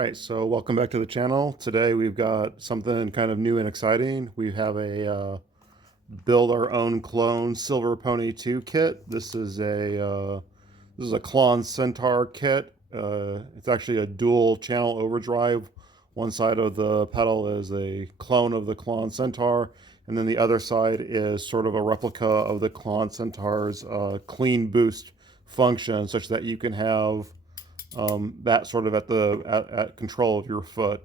Alright, so welcome back to the channel. Today we've got something kind of new and exciting. We have a build our own clone Silver Pony 2 kit. This is a Klon Centaur kit. It's actually a dual channel overdrive. One side of the pedal is a clone of the Klon Centaur, and then the other side is sort of a replica of the Klon Centaur's clean boost function, such that you can have that sort of at control of your foot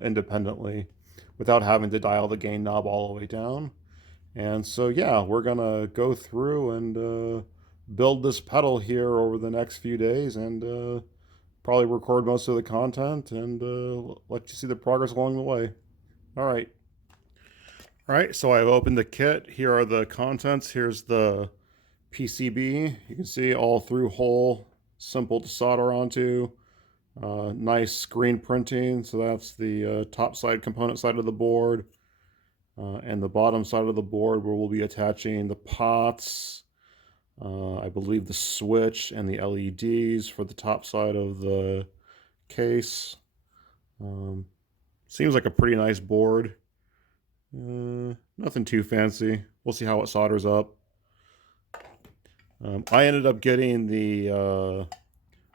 independently without having to dial the gain knob all the way down. And so yeah, we're gonna go through and build this pedal here over the next few days and probably record most of the content and let you see the progress along the way. All right. All right, so I've opened the kit. Here are the contents. Here's the PCB. You can see all through hole, simple to solder onto. Nice screen printing, so that's the top side component side of the board. And the bottom side of the board where we'll be attaching the pots, I believe the switch and the LEDs for the top side of the case. Seems like a pretty nice board. Nothing too fancy. We'll see how it solders up. I ended up getting the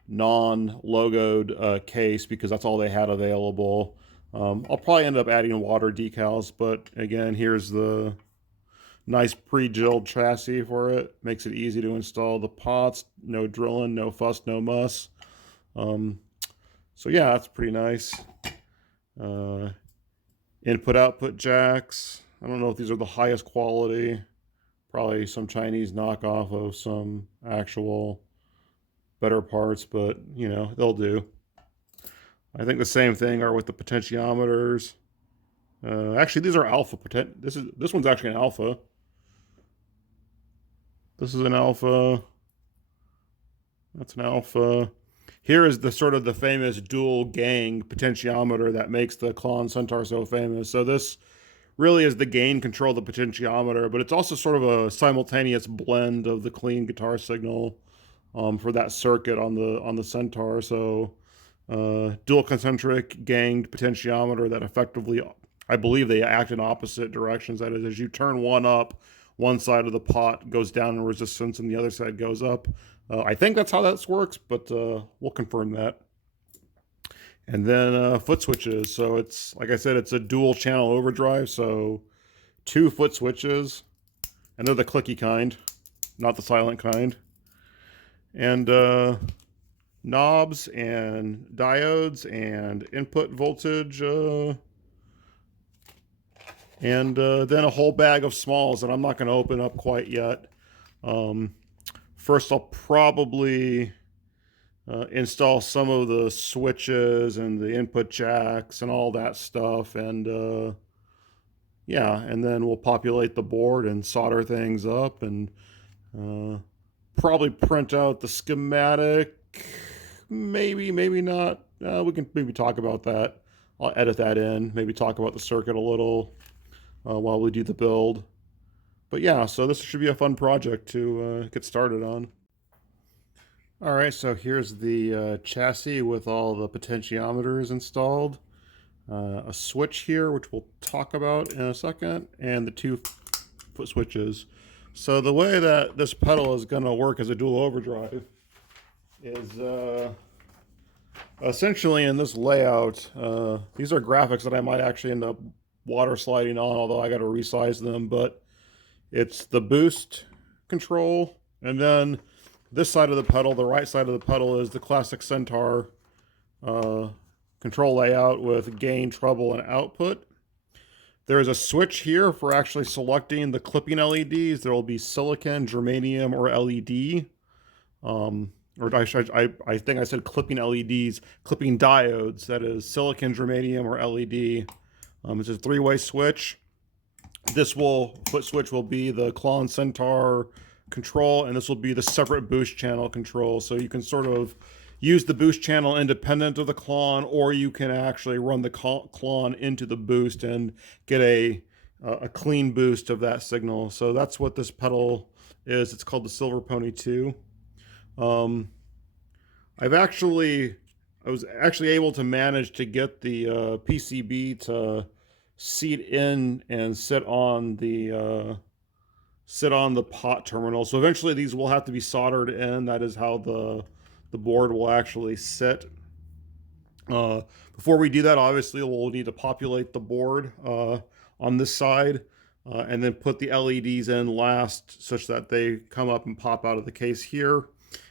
non-logoed case because that's all they had available. I'll probably end up adding water decals, but again, here's the nice pre-drilled chassis for it. Makes it easy to install the pots. No drilling, no fuss, no muss. So yeah, that's pretty nice. Input-output jacks. I don't know if these are the highest quality. Probably some Chinese knockoff of some actual better parts, but you know, they'll do. I think the same thing are with the potentiometers. Actually, these are alpha this one's actually an alpha. This is an alpha. That's an alpha. Here is the sort of the famous dual gang potentiometer that makes the Klon Centaur so famous. So this really is the gain control of the potentiometer, but it's also sort of a simultaneous blend of the clean guitar signal for that circuit on the Centaur. So dual concentric ganged potentiometer that effectively, I believe they act in opposite directions. That is, as you turn one up, one side of the pot goes down in resistance and the other side goes up. I think that's how that works, but we'll confirm that. And then foot switches. So it's, like I said, it's a dual channel overdrive. So 2 foot switches, and they're the clicky kind, not the silent kind. And knobs and diodes and input voltage. And then a whole bag of smalls that I'm not going to open up quite yet. First, I'll probably install some of the switches and the input jacks and all that stuff, and yeah, and then we'll populate the board and solder things up, and probably print out the schematic. Maybe not. We can maybe talk about that. I'll edit that in, maybe talk about the circuit a little while we do the build. But yeah, so this should be a fun project to get started on. All right, so here's the chassis with all the potentiometers installed. A switch here, which we'll talk about in a second, and the 2 foot switches. So the way that this pedal is going to work as a dual overdrive is essentially in this layout. These are graphics that I might actually end up water sliding on, although I got to resize them, but it's the boost control, and then this side of the pedal, the right side of the pedal, is the classic Centaur control layout with gain, treble, and output. There is a switch here for actually selecting the clipping LEDs. There will be silicon, germanium, or LED. Or I think I said clipping LEDs, clipping diodes. That is silicon, germanium, or LED. It's a 3-way switch. This foot switch will be the Klon Centaur control, and this will be the separate boost channel control. So you can sort of use the boost channel independent of the Klon, or you can actually run the Klon into the boost and get a clean boost of that signal. So that's what this pedal is. It's called the Silver Pony 2. I've actually I was actually able to manage to get the PCB to seat in and sit on the pot terminal. So eventually these will have to be soldered in. That is how the board will actually sit. Before we do that, obviously we'll need to populate the board on this side, and then put the LEDs in last such that they come up and pop out of the case here.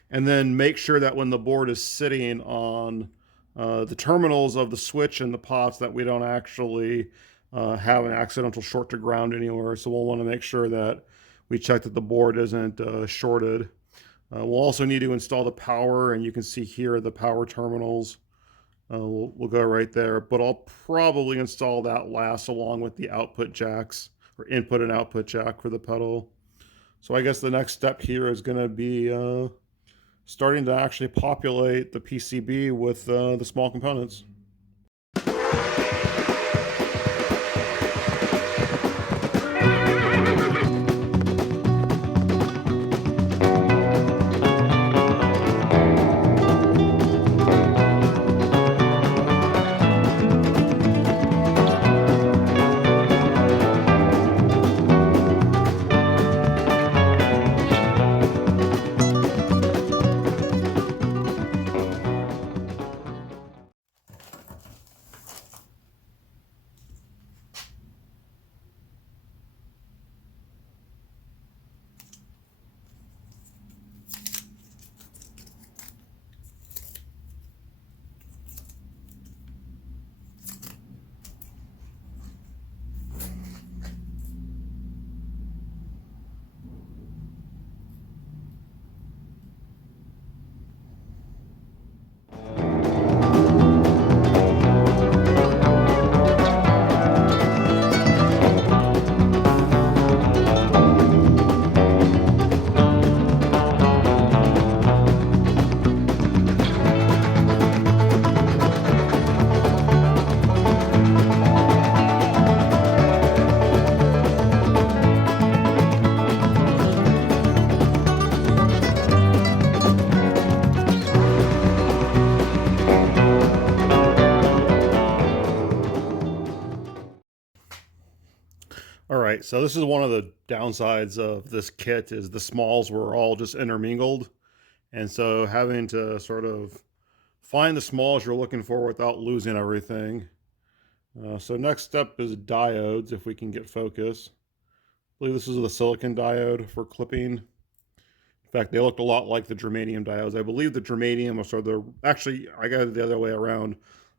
And then make sure that when the board is sitting on the terminals of the switch and the pots, that we don't actually have an accidental short to ground anywhere. So we'll want to make sure that we check that the board isn't shorted. We'll also need to install the power, and you can see here the power terminals. We'll go right there, but I'll probably install that last along with the output jacks, or input and output jack for the pedal. So I guess the next step here is going to be starting to actually populate the PCB with the small components. All right, so this is one of the downsides of this kit, is the smalls were all just intermingled. And so having to sort of find the smalls you're looking for without losing everything. So next step is diodes, if we can get focus. I believe this is the silicon diode for clipping. In fact, they looked a lot like the germanium diodes. I believe the germanium, actually, I got it the other way around.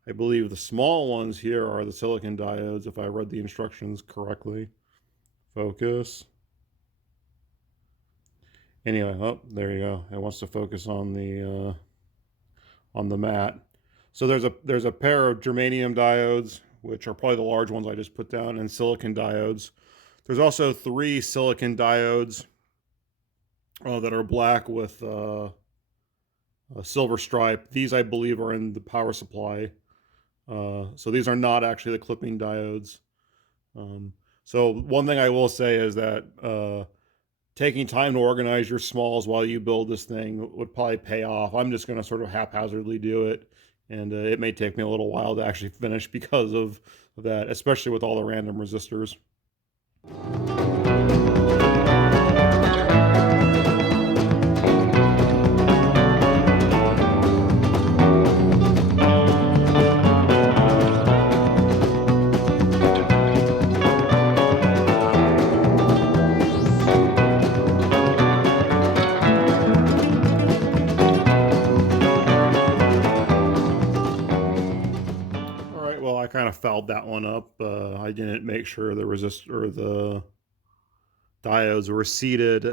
I believe the small ones here are the silicon diodes, if I read the instructions correctly. Focus. Anyway, oh, there you go. It wants to focus on the mat. So there's a pair of germanium diodes, which are probably the large ones I just put down, and silicon diodes. There's also 3 silicon diodes that are black with a silver stripe. These, I believe, are in the power supply. So these are not actually the clipping diodes. So one thing I will say is that taking time to organize your smalls while you build this thing would probably pay off. I'm just going to sort of haphazardly do it, and it may take me a little while to actually finish because of that, especially with all the random resistors. I kind of fouled that one up. I didn't make sure the resistor or the diodes were seated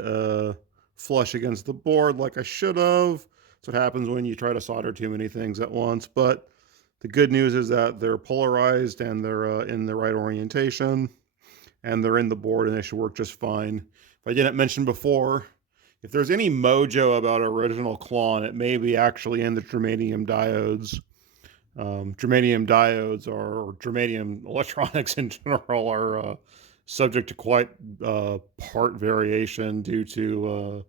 flush against the board like I should have. That's what happens when you try to solder too many things at once. But the good news is that they're polarized and they're in the right orientation, and they're in the board, and they should work just fine. If I didn't mention before, if there's any mojo about original Klon, it may be actually in the germanium diodes. Germanium diodes, or germanium electronics in general, are subject to quite part variation due to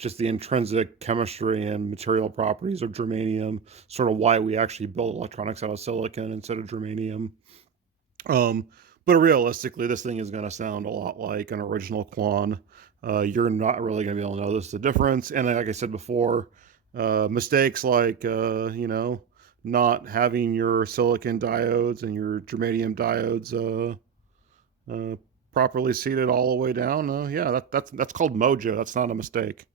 just the intrinsic chemistry and material properties of germanium, sort of why we actually build electronics out of silicon instead of germanium. But realistically, this thing is going to sound a lot like an original Klon. You're not really going to be able to notice the difference. And like I said before, mistakes like, not having your silicon diodes and your germanium diodes properly seated all the way down. Yeah, that's called mojo. That's not a mistake.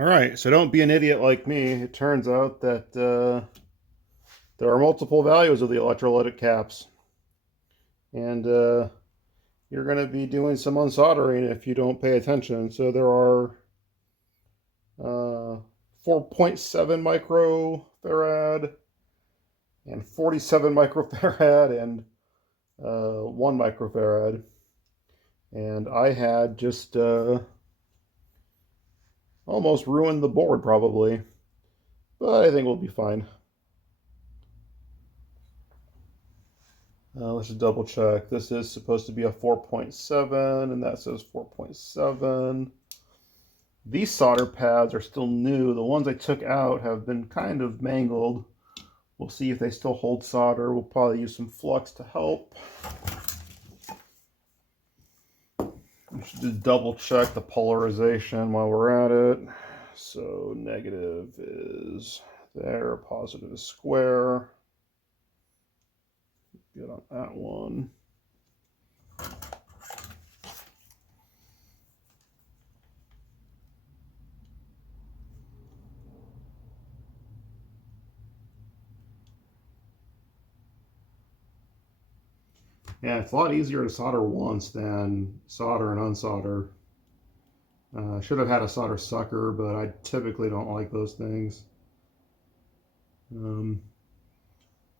All right, so don't be an idiot like me. It turns out that there are multiple values of the electrolytic caps. And you're going to be doing some unsoldering if you don't pay attention. So there are 4.7 microfarad and 47 microfarad and 1 microfarad. And I had just almost ruined the board probably, but I think we'll be fine. Let's just double check. This is supposed to be a 4.7 and that says 4.7. These solder pads are still new. The ones I took out have been kind of mangled. We'll see if they still hold solder. We'll probably use some flux to help. We should just double check the polarization while we're at it. So negative is there, positive is square. Good on that one. Yeah, it's a lot easier to solder once than solder and unsolder. Should have had a solder sucker, but I typically don't like those things.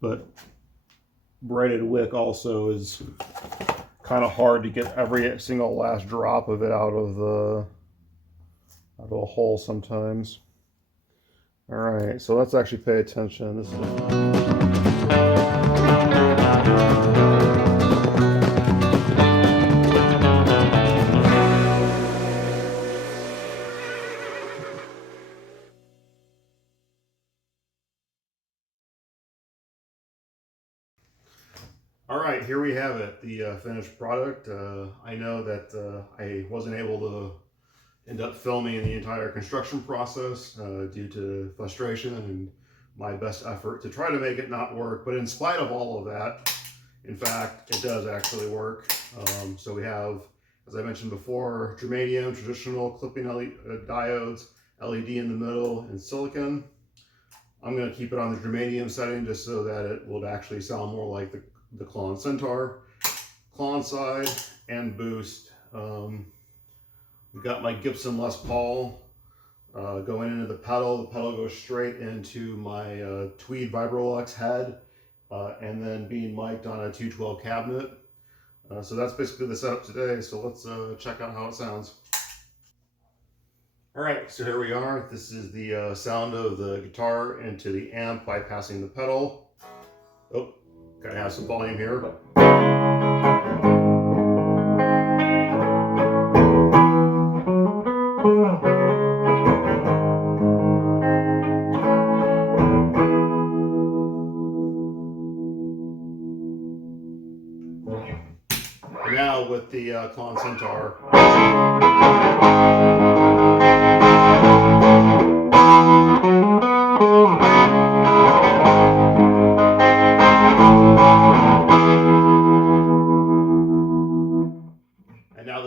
But braided wick also is kind of hard to get every single last drop of it out of a hole sometimes. All right, so let's actually pay attention. This is all right, here we have it, the finished product. I know that I wasn't able to end up filming the entire construction process due to frustration and my best effort to try to make it not work. But in spite of all of that, in fact, it does actually work. So we have, as I mentioned before, germanium, traditional clipping diodes, LED in the middle, and silicon. I'm going to keep it on the germanium setting just so that it will actually sound more like the Klon Centaur. Klon side and boost. We've got my Gibson Les Paul going into the pedal. The pedal goes straight into my Tweed Vibrolux head and then being mic'd on a 212 cabinet. So that's basically the setup today. So let's check out how it sounds. All right, so here we are. This is the sound of the guitar into the amp bypassing the pedal. Oh, gotta have some volume here. And now with the Klon Centaur.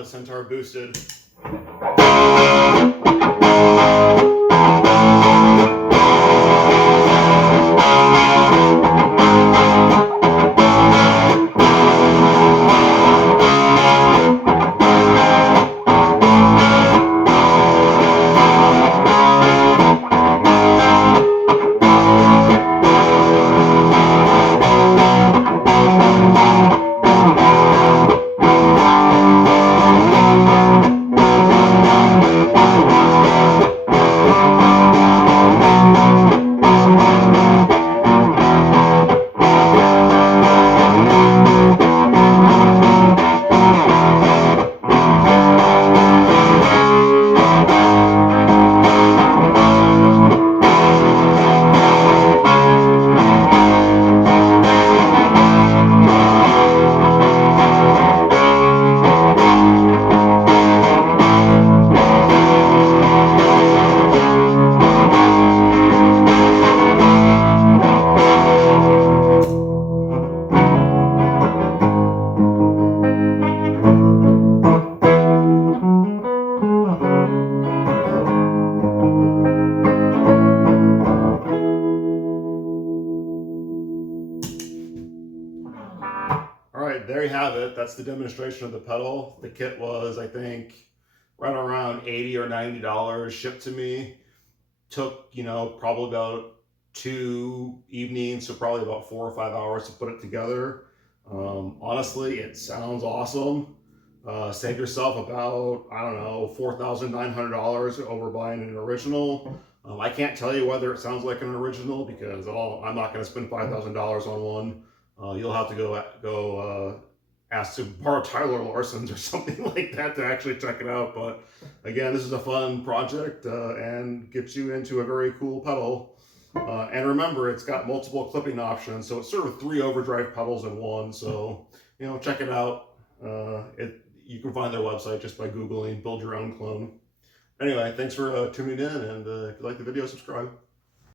the Centaur boosted. Alright, there you have it. That's the demonstration of the pedal. The kit was, I think, right around $80 or $90 shipped to me. Took, probably about 2 evenings, so probably about 4 or 5 hours to put it together. Honestly, it sounds awesome. Save yourself about, I don't know, $4,900 over buying an original. I can't tell you whether it sounds like an original because I'm not going to spend $5,000 on one. You'll have to go ask to borrow Tyler Larson's or something like that to actually check it out. But again, this is a fun project and gets you into a very cool pedal. And remember, it's got multiple clipping options, so it's sort of 3 overdrive pedals in one. So check it out. You can find their website just by Googling "build your own clone." Anyway, thanks for tuning in, and if you like the video, subscribe.